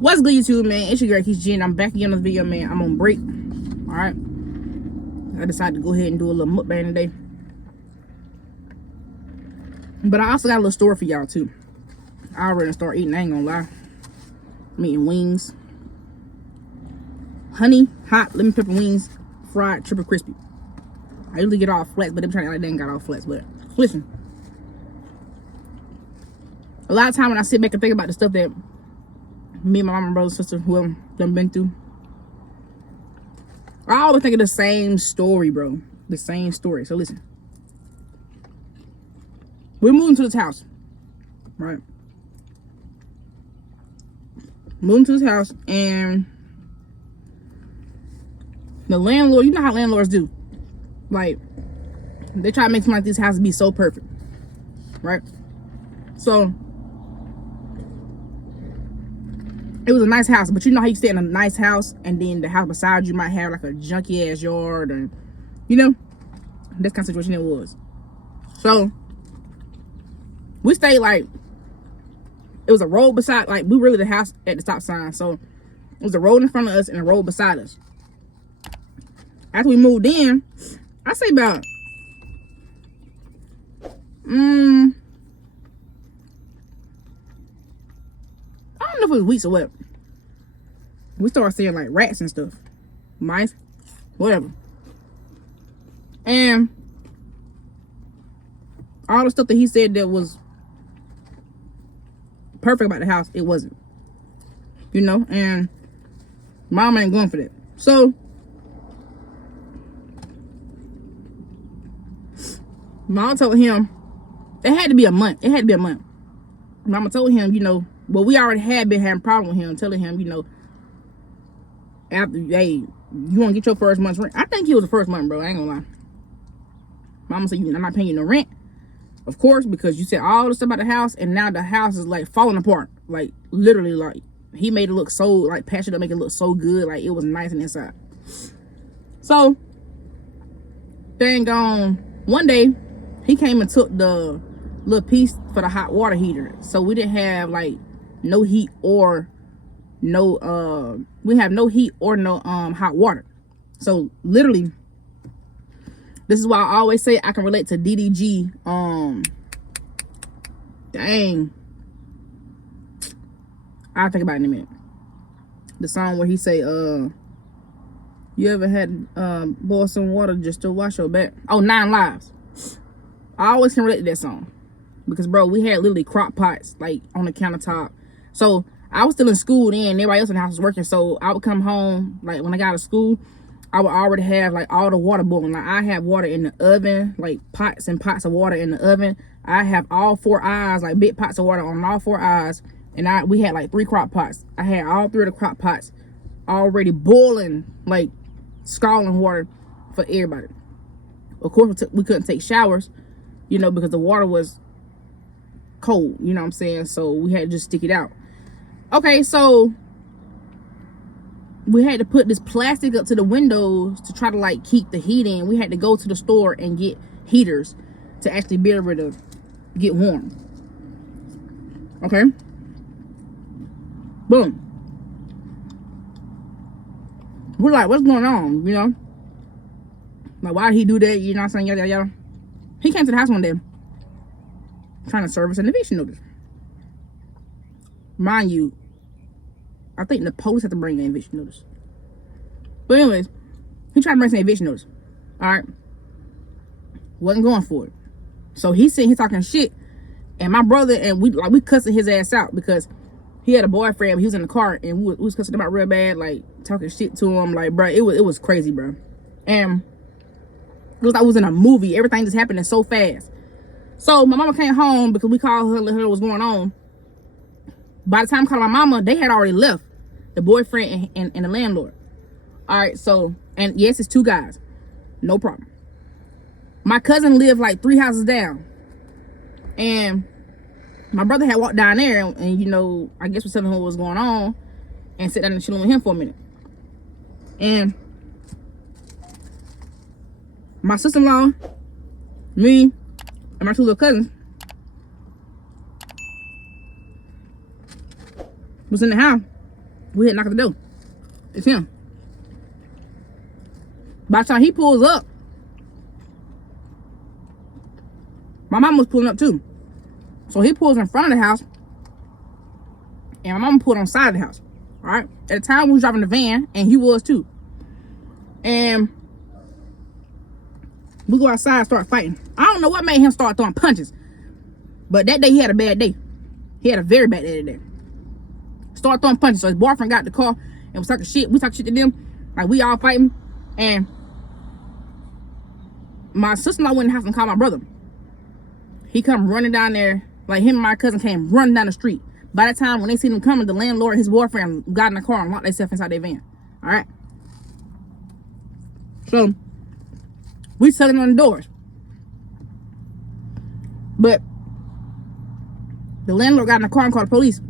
What's good, YouTube, man? It's your girl, Geer, and I'm back again on the video, man. I'm on break. Alright. I decided to go ahead and do a little mukbang today. But I also got a little story for y'all, too. I already start eating, I ain't gonna lie. I'm eating wings. Honey, hot, lemon pepper wings, fried, triple crispy. I usually get all flats, but they're trying to act like they ain't got all flats. But listen. A lot of time when I sit back and think about the stuff that me and my mama, my brother, sister, whoever done been through, I always think of the same story, bro. The same story. So listen. We're moving to this house. Right? Moving to this house, and the landlord, you know how landlords do. Like, they try to make something like this house be so perfect. Right? So it was a nice house, but you know how you stay in a nice house and then the house beside you might have like a junky ass yard, and you know, that's kind of situation it was. So we stayed like, it was a road beside, like we were really the house at the stop sign, so it was a road in front of us and a road beside us. After we moved in, I say about I don't know if it was weeks or what, we started seeing like rats and stuff, mice, whatever. And all the stuff that he said that was perfect about the house, it wasn't. You know, and mom ain't going for that. So mom told him, it had to be a month. It had to be a month. Mama told him, you know, well, we already had been having a problem with him, telling him, you know, after, hey, you want to get your first month's rent? I think he was the first month, bro. I ain't gonna lie. Mama said, I'm not paying you no rent. Of course, because you said all this stuff about the house, and now the house is like falling apart. Like, literally, like, he made it look so, like, patched it up, make it look so good. Like, it was nice on the inside. So, dang on, one day, he came and took the little piece for the hot water heater. So, we didn't have, like, no heat or no we have no heat or no hot water. So literally, this is why I always say I can relate to DDG. Dang, I'll think about it in a minute. The song where he say, you ever had boil some water just to wash your back? Oh, 9 Lives. I always can relate to that song, because bro, we had literally crock pots like on the countertop. So I was still in school then, and everybody else in the house was working. So I would come home, like when I got out of school, I would already have like all the water boiling. Like I have water in the oven, like pots and pots of water in the oven. I have all 4 eyes, like big pots of water on all 4 eyes. And we had like 3 crock pots. I had all 3 of the crock pots already boiling, like scalding water for everybody. Of course, we couldn't take showers, you know, because the water was cold, you know what I'm saying? So we had to just stick it out. Okay, so we had to put this plastic up to the windows to try to like keep the heat in. We had to go to the store and get heaters to actually be able to get warm. Okay, boom. We're like, what's going on, you know? Like, why did he do that? You know what I'm saying? Yada, yada. He came to the house one day trying to service an eviction notice. Mind you, I think the police had to bring the eviction notice. But anyways, he tried to bring some eviction notice. Alright. Wasn't going for it. So he's sitting here talking shit. And my brother, and we cussing his ass out because he had a boyfriend. He was in the car, and we was cussing him out real bad, like talking shit to him. Like, bro, it was crazy, bro. And it was like I was in a movie. Everything just happening so fast. So my mama came home because we called her, let her know what's going on. By the time I called my mama, they had already left. The boyfriend and the landlord. Alright, so, and yes, it's 2 guys. No problem. My cousin lived like 3 houses down. And my brother had walked down there and you know, I guess was telling him what was going on, and sit down and chill with him for a minute. And my sister-in-law, me, and my 2 little cousins was in the house. We had knocked at the door. It's him. By the time he pulls up, my mom was pulling up too. So he pulls in front of the house, and my mama pulled on the side of the house. All right. At the time, we was driving the van, and he was too. And we go outside and start fighting. I don't know what made him start throwing punches, but that day he had a bad day. He had a very bad day that day. Started throwing punches. So his boyfriend got in the car and was talking shit. We talking shit to them. Like, we all fighting. And my sister-in-law went in the house and called my brother. He come running down there. Like, him and my cousin came running down the street. By the time when they seen him coming, the landlord and his boyfriend got in the car and locked themselves inside their van. All right. So we tugging on the doors. But the landlord got in the car and called the police.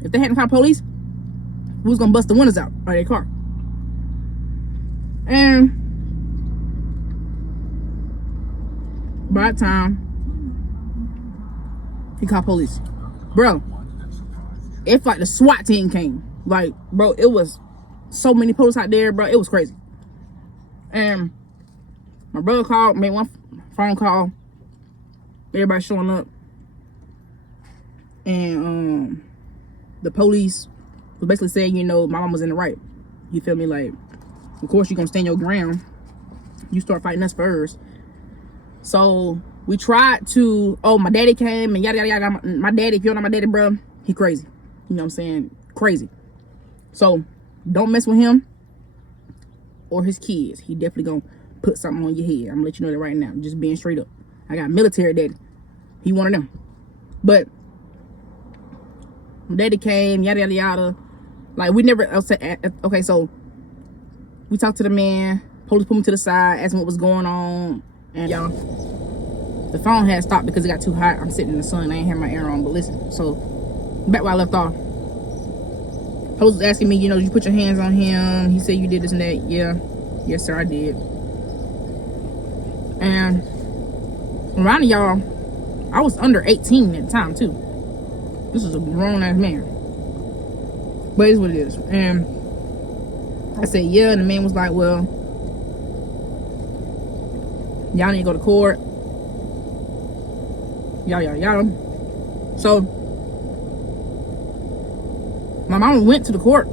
If they hadn't called the police, we was gonna bust the windows out of their car. And by the time he called police, bro, it's like the SWAT team came. Like, bro, it was so many police out there, bro. It was crazy. And my brother called, made one phone call. Everybody showing up. And the police was basically saying, you know, my mom was in the right. You feel me? Like, of course you're gonna stand your ground. You start fighting us first. So we tried to, my daddy came and yada yada yada. My daddy, if you don't know my daddy, bro, he crazy. You know what I'm saying? Crazy. So don't mess with him or his kids. He definitely gonna put something on your head. I'm gonna let you know that right now. Just being straight up. I got military daddy. He one of them. But my daddy came, yada yada yada. Like, we never, okay, so we talked to the man. Police put me to the side, asked him what was going on. And y'all, the phone had stopped because it got too hot. I'm sitting in the sun. I ain't had my air on. But listen, so back where I left off, police was asking me, you know, did you put your hands on him? He said you did this and that. Yeah. Yes, sir, I did. And around y'all, I was under 18 at the time, too. This is a grown-ass man. But it's what it is. And I said, yeah. And the man was like, well, y'all need to go to court. Yada. So my mom went to the court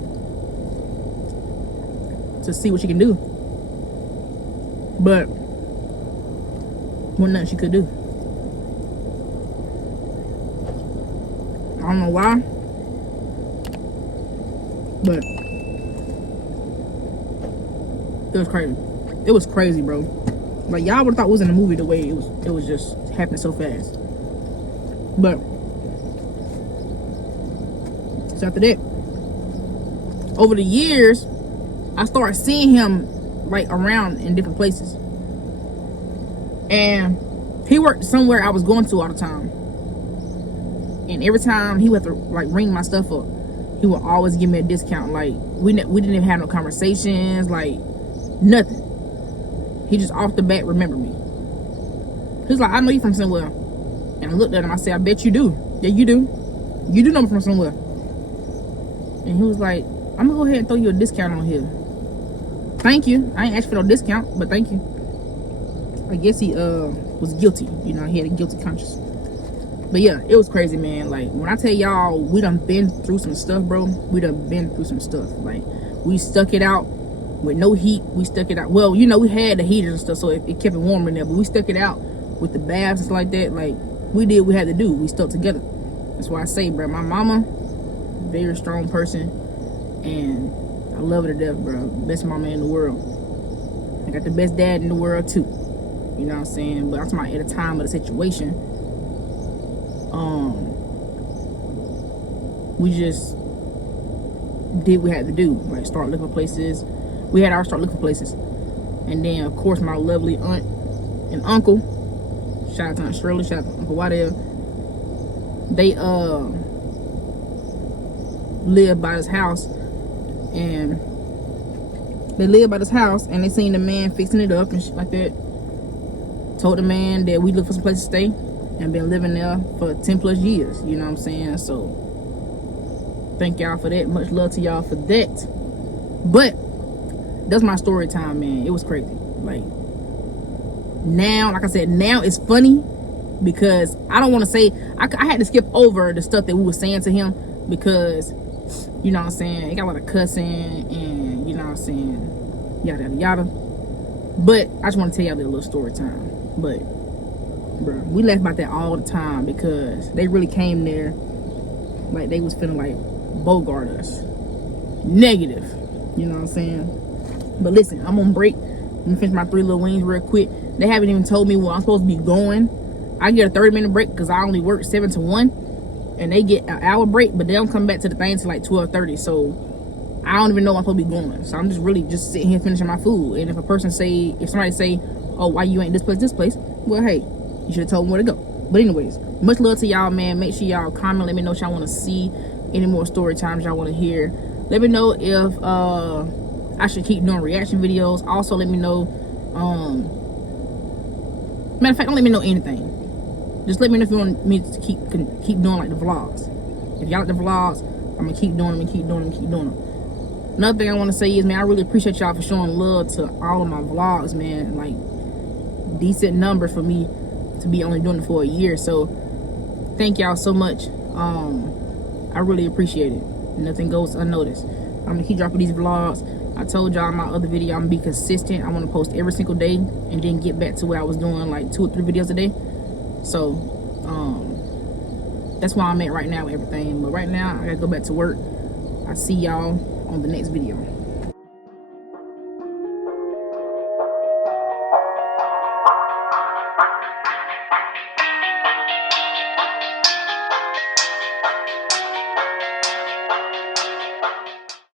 to see what she can do. But wasn't nothing she could do. I don't know why. But it was crazy. It was crazy, bro. Like, y'all would have thought it was in a movie the way it was just happening so fast. But so after that, over the years, I started seeing him like around in different places. And he worked somewhere I was going to all the time. And every time he would have to like ring my stuff up, he would always give me a discount. Like, we didn't even have no conversations, like nothing. He just off the bat remembered me. He was like, I know you from somewhere. And I looked at him, I said, I bet you do. Yeah, you do. You do know me from somewhere. And he was like, I'm gonna go ahead and throw you a discount on here. Thank you. I ain't asked for no discount, but thank you. I guess he was guilty. You know, he had a guilty conscience. But yeah, it was crazy, man. Like, when I tell y'all, we done been through some stuff, bro. We done been through some stuff. Like, we stuck it out with no heat. We stuck it out. Well, you know, we had the heaters and stuff, so it kept it warm in there. But we stuck it out with the baths and stuff like that. Like, we did what we had to do. We stuck together. That's why I say, bro, my mama, very strong person. And I love her to death, bro. Best mama in the world. I got the best dad in the world, too. You know what I'm saying? But I'm talking about at the time of the situation. We just did what we had to do. Like, start looking for places. We had our start looking for places. And then, of course, my lovely aunt and uncle, shout out to Aunt Shirley, shout out to Uncle Waddell, they lived by this house. And they lived by this house, and they seen the man fixing it up and shit like that. Told the man that we look for some place to stay, and been living there for 10 plus years. You know what I'm saying? So Thank y'all for that. Much love to y'all for that. But that's my story time, man. It was crazy. Like, now, like I said, now it's funny because I don't want to say, I had to skip over the stuff that we were saying to him because, you know what I'm saying, it got a lot of cussing and, you know what I'm saying, yada yada yada. But I just want to tell y'all a little story time. But bro, we laugh about that all the time because they really came there like they was feeling like Bogart us. Negative. You know what I'm saying? But listen, I'm on break. Let me finish my 3 little wings real quick. They haven't even told me where I'm supposed to be going. I get a 30-minute break because I only work 7 to 1. And they get an hour break, but they don't come back to the thing till like 12:30. So I don't even know where I'm supposed to be going. So I'm just really just sitting here finishing my food. And if somebody say, oh, why you ain't this place? Well, hey, you should have told me where to go. But anyways, much love to y'all, man. Make sure y'all comment. Let me know what y'all want to see. Any more story times y'all want to hear. Let me know if I should keep doing reaction videos. Also, let me know. Matter of fact, don't let me know anything. Just let me know if you want me to keep doing like the vlogs. If y'all like the vlogs, I'm gonna keep doing them and keep doing them. Another thing I want to say is, man, I really appreciate y'all for showing love to all of my vlogs, man. Like, decent number for me to be only doing it for a year. So thank y'all so much. I really appreciate it. Nothing goes unnoticed. I'm gonna keep dropping these vlogs. I told y'all in my other video I'm gonna be consistent. I want to post every single day and then get back to where I was doing like 2 or 3 videos a day. So that's where I'm at right now with everything. But right now I gotta go back to work. I see y'all on the next video.